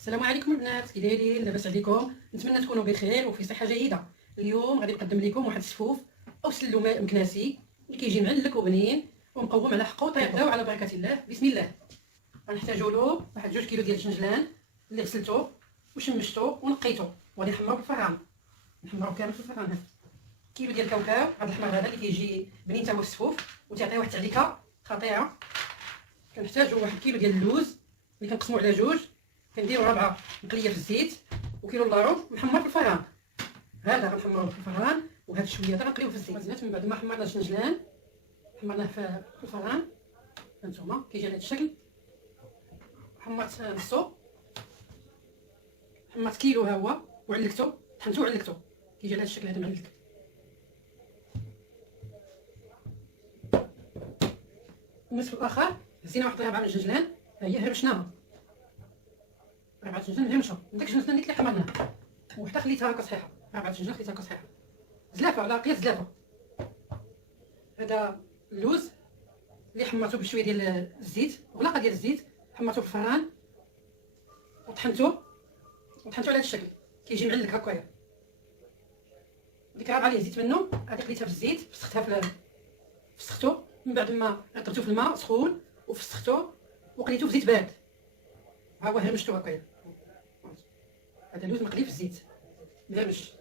السلام عليكم البنات، كي دايرين؟ لاباس عليكم؟ نتمنى تكونوا بخير وفي صحه جيده. اليوم غادي نقدم لكم واحد السفوف او سلو مكناسي اللي كيجي معلك وبنين ومقوم على حقه وطيبته على بركه الله. بسم الله. غنحتاجوا له واحد 2 كيلو ديال الجنجلان اللي غسلته وشمشته ونقيته وغادي نحمرو في الفران، نحمرو كامل في الفران. هذا كيلو ديال الكاوكاو، هذا الاحمر هذا اللي كيجي بنين حتى هو في السفوف وتعطي واحد التعليكه خطيره. كنحتاجوا واحد كيلو ديال اللوز اللي كنقسمو على جوج، كنديروا 4 مقليه في الزيت وكيلو لاروب محمر في الفران. هذا غنحمروه في الفران وهذا شويه هذا غنقليوه في الزيت. من بعد ما حمرنا الجنجلان حمرناه في الفران، هانتوما كيجي على هذا الشكل. حمرت نصو، حمرت كيلو ها هو وعلكته، طحنتو وعلكته كيجي على هذا الشكل. هذا معلك. النصف الاخر هزينا واحد 4 من الجنجلان، ها هي هرمشناها 4 جنجلان هرمشوا من داك الجنجلان اللي حمرناه وحتى خليتها هكا صحيحه. 4 جنجلان خليتها هكا صحيحه، زلافه على قياس زلافه. هذا اللوز اللي حمرته بشويه ديال الزيت، غلاقه ديال الزيت، حمرته في الفران وطحنته على هذا الشكل كيجي معلك هكايا. ديك راه عليه زيت منه، هذه قليتها في الزيت فسختها فسختو. من بعد ما درتو في الماء سخون وفسختو وقليتو في زيت بارد، ها هو هرمشتو هكايا. هذا اللوز مقلي في الزيت مهرمش.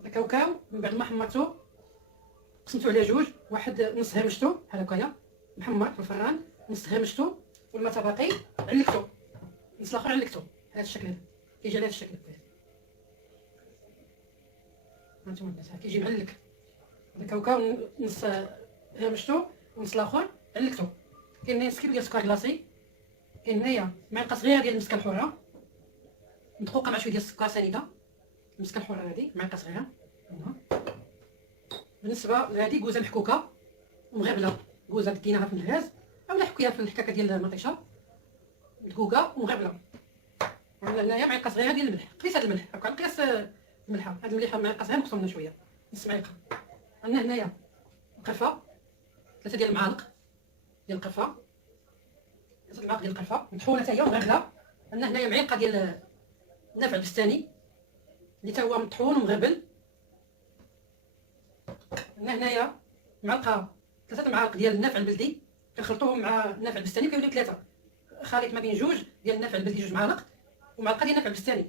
هذا كاوكاو من بعد ما حمرته قسمتو على جوج، واحد نص هرمشتو هكايا محمر في الفران، نص هرمشتو والما تباقي علكتو، نص الاخر علكتو هذا الشكل. هذا كيجي على هذا الشكل هانتوما البنات، كيجي معلك. هذا كاوكاو نص هرمشتو ونص الاخر علكتو. كاين هنايا نص كيلو ديال السكر كلاصي، كاين هنايا معلقه صغيره ديال المسكه الحره مدقوقه مع شويه ديال السكر سنيده. المسكه الحره هذه معلقه صغيره. بالنسبه لهذه كوزه محكوكه ومغربله، كوزه ديناها في النهاز اولا حكيها في الحكاكه ديال المطيشه مدقوقه ومغربله. وعندنا هنايا معلقه صغيره ديال الملح، قيس هذا الملح هكا على قياس الملحه. هذه المليحه معلقه صغيره نقصوا منها شويه، نص معلقه. عندنا هنايا قرفه، 3 ديال المعالق ديال القرفه، 3 المعالق ديال القرفه مطحونه حتى هي ومغربله. عندنا هنايا معلقه ديال النافع البستاني اللي تا هو مطحون ومغربل. عندنا هنايا معلقه 3 معالق ديال النافع البلدي كنخلطوهم مع النافع البستاني كيوليو 3، خليط ما بين جوج ديال النافع البلدي، 2 معالق ومعلقه ديال النافع البستاني.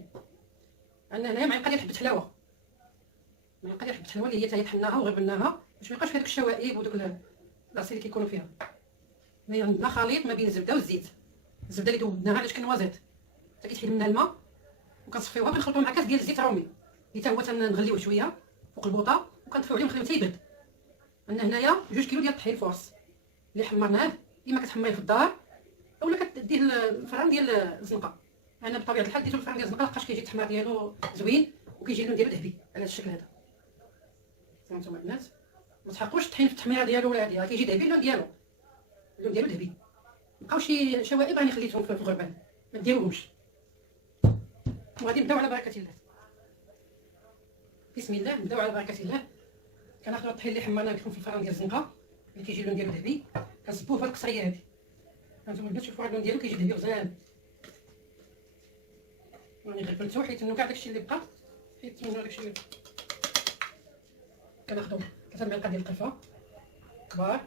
عندنا هنايا معلقه ديال حبه حلاوه، معلقه ديال حبه حلاوه اللي هي حتى هي طحناها وغربلناها باش ما يبقاش فيها داك الشوائب ودوك العصير اللي كيكونوا فيها. هنايا عندنا خليط ما بين الزبده والزيت، الزبده اللي ذوبناها علاش كنوازيط حتى كيتحيد منها الماء وكنصفيوها كنخلطوها مع كاس ديال الزيت رومي اللي تا هو تنغليوه شويه فوق البوطه وكنطفيو عليه ونخليوه حتى يبرد. عندنا هنايا 2 كيلو ديال الطحين فورس اللي حمرناه، اما كتحمريه في الدار اولا كديه الفران ديال الزنقه. انا بطبيعه الحال ديتو الفران ديال الزنقه لحقاش كيجي التحمير ديالو زوين وكيجي اللون ديالو ذهبي على هذا الشكل هذا. هانتوما البنات ما تحرقوش الطحين في التحميره ديالو ولا هادي، راه كيجي ذهبي اللون ديالو، اللون ديالو ذهبي. بقاو شي شوائب راني خليتهم في الغربال ما ديروهمش. وغادي نبداو على بركه الله. بسم الله. نبداو على بركه الله. كناخذوا الطحين اللي حمرناه كيكون في الفران ديال الزنقه اللي كيجي اللون ديالو ذهبي، كنصبوه في هاد القصريه هادي. هانتوما البنات شوفوا اللون ديالو كيجي ذهبي غزال. راني غربلتو حيت انه كاع داكشي اللي بقى حيت منه داكشي اللي بقى. كناخذوا 3 معالق ديال القرفه كبار.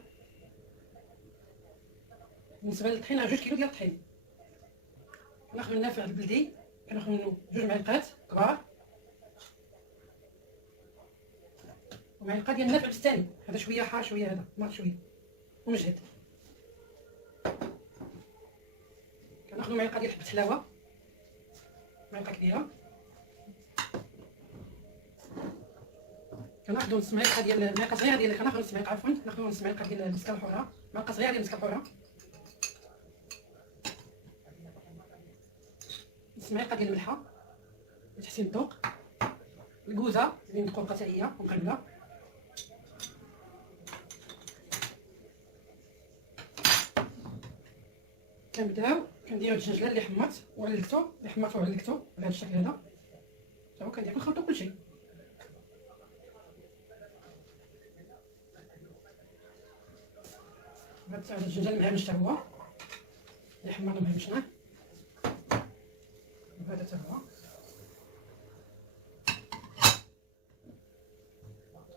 بالنسبه للطحين 2 كيلو ديال الطحين. كناخذوا النافع البلدي كناخذ منه 2 معالق كبار ومعلقه ديال النافع البستاني، هذا شويه حار شويه هذا مار شويه ومجهد. كناخذوا معلقه ديال حبه حلاوه، معلقه كبيره. كناخذوا نص معلقه ديال معلقه صغيره ديال كناخذوا نص معلقه عفوا كناخذوا نص معلقه ديال المسكه الحره، معلقه صغيره ديال المسكه الحره، نص معلقه ديال الملحه لتحسين الذوق، الكوزه اللي مدقوقه حتى هي ومقلبه. كنبداو كنديرو الجنجلان اللي حمرت وعلكتو، اللي حمرتو وعلكتو بهذا الشكل هذا، تا هو كنديرو كنخلطو كلشي. هاد الدجاج المهرمش تا هو اللي حمرنا مهرمشناه. وهذا حتى هو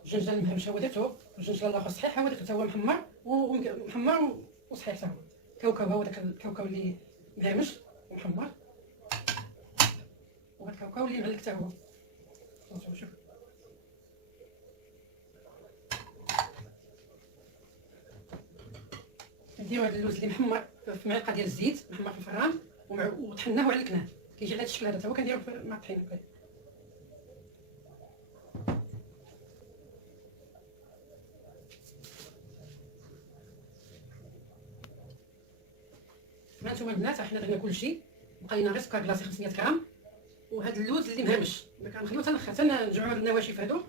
الجنجله المهرمشه هو درتو، الجنجله الاخر صحيح هو درتو حتى هو محمر ومحمر وصحيح حتى هو كاوكاو، هو داك الكاوكاو اللي مهرمش ومحمر، وهاد الكاوكاو اللي معلك حتى هو. شوف نديرو هاد اللوز اللي محمر في معلقه ديال الزيت محمر في الفران وطحناه وعلكناه، كيجي على هاد الشكل هذا، حتى هو كنديرو مع الطحين هكا. هانتوما البنات حنا درنا كلشي، بقى لنا غير سكر كلاصي 500 غرام وهاد اللوز اللي مهرمش، كنخليو حتى نجمعو هاد النواشف هادو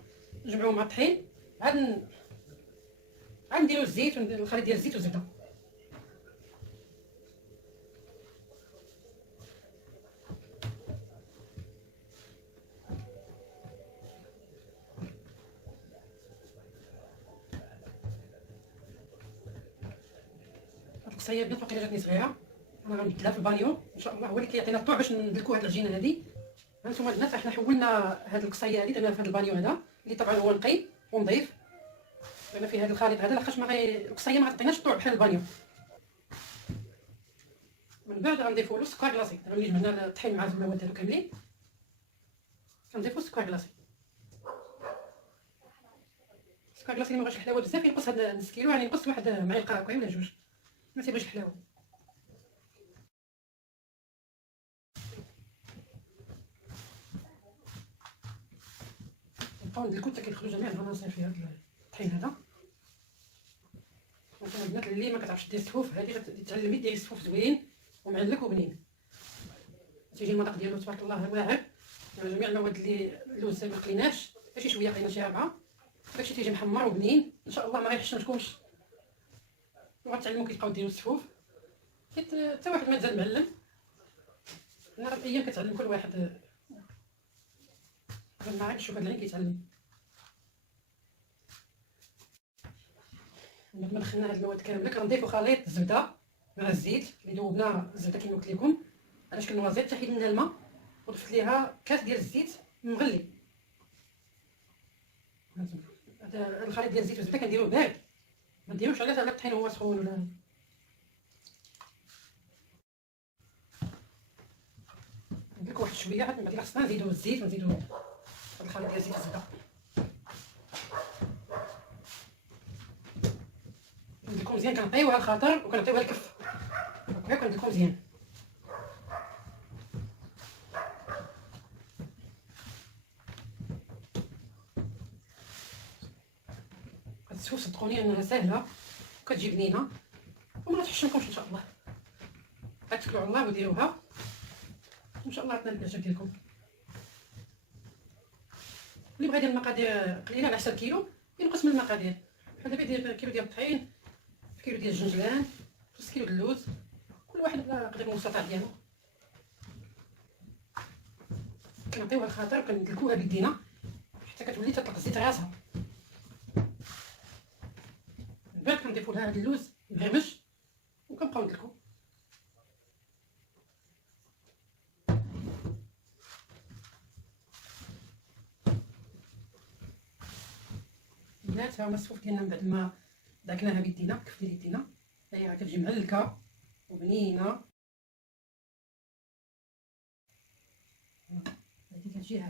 نجمعوهم مع الطحين، عاد نديرو الزيت والخليط ديال الزيت والزبده. هاد القصيه بنات واقيلا جاتني صغيره، انا غنبدلها في البانيو ان شاء الله، هو اللي كيعطينا الطوع باش ندلكو هاد العجينه هادي. هانتوما البنات حنا حولنا هاد القصيه هادي درناها في هاد البانيو هذا اللي طبعا هو نقي ونظيف، درنا فيه هاد الخليط هذا لاخاطش القصيه ما غتعطيناش الطوع بحال البانيو. من بعد غنضيفو له سكر كلاصي، دابا ملي جمعنا الطحين مع المواد هادو كاملين كنضيفو سكر كلاصي. السكر كلاصي اللي مبغاش الحلاوه بزاف ينقص هاد نص كيلو، يعني ينقص واحد معلقه هكا ولا جوج، ما تيبغيش الحلاوه. نبقاو ندلكو حتى كيدخلوا جميع العناصر في هاد الطحين هذا. مثلا البنات اللي ما كتعرفش دير السفوف هادي غتتعلمي ديري السفوف زوين ومعلك وبنين، تيجي المذاق ديالو تبارك الله واعر مع جميع المواد اللي اللوز ما قليناش، شي شويه قلينا شي 4، داكشي تيجي محمر وبنين ان شاء الله، ما غيحشمكمش وغتعلموا كيبقاو ديروا السفوف. حتى واحد ما تزاد معلم، انا راه الايام كتعلم كل واحد، ما عاد شوف هاد العين كيتعلم. بعد ما دخلنا هاد المواد كامله كنضيفو خليط الزبده مع الزيت اللي ذوبنا الزبده كما قلت لكم، علاش كنوازير حتى حيد منها الماء وضفت ليها كاس ديال الزيت مغلي. هذا الخليط ديال الزيت والزبده كنديروه بارد، ما نديروش عليه حتى الطحين هو سخون ولا. نديرو واحد شويه عاد من بعد خصنا نزيدو الزيت ونزيدو هاد الخليط ديال الزيت والزبده، نديركم مزيان كنطيوها الخاطر وكنعطيوها الكف هكا، كنديركم مزيان. هاد السفوف صدقوني انها ساهله وكتجي بنينه وما تحشمكمش ان شاء الله، غتكلوا على الله وديروها ان شاء الله تنال الاعجاب ديالكم. اللي بغا يدير المقادير قليله على حسب كيلو ينقص من المقادير، بحال دابا يدير كيلو ديال الطحين، كيلو ديال الجنجلان، نص كيلو ديال اللوز، كل واحد على قدر المستطاع ديالو. كنعطيوها الخاطر وكندلكوها بيدينا حتى كتولي تطلق الزيت راسها. من بعد كنضيفو لها هاد اللوز مهرمش وكنبقاو ندلكو. البنات ها هما السفوف ديالنا من بعد ما دعكناها بيدينا كف ديال يدينا، هي كتجي معلكه وبنينه. هادي كتجي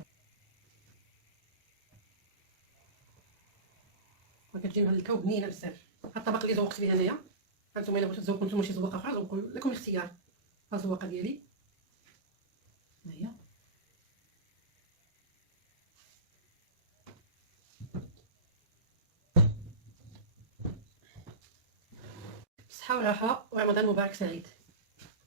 وكتجي معلكه وبنينه بزاف. هاد الطبق اللي زوقت به انايا، هانتوما الا بغيتو تزوقوا نتوما شي زواقه اخرى زوقوا لكم الاختيار. ها الزواقه ديالي ها هي، صحه وراحه ورمضان مبارك سعيد.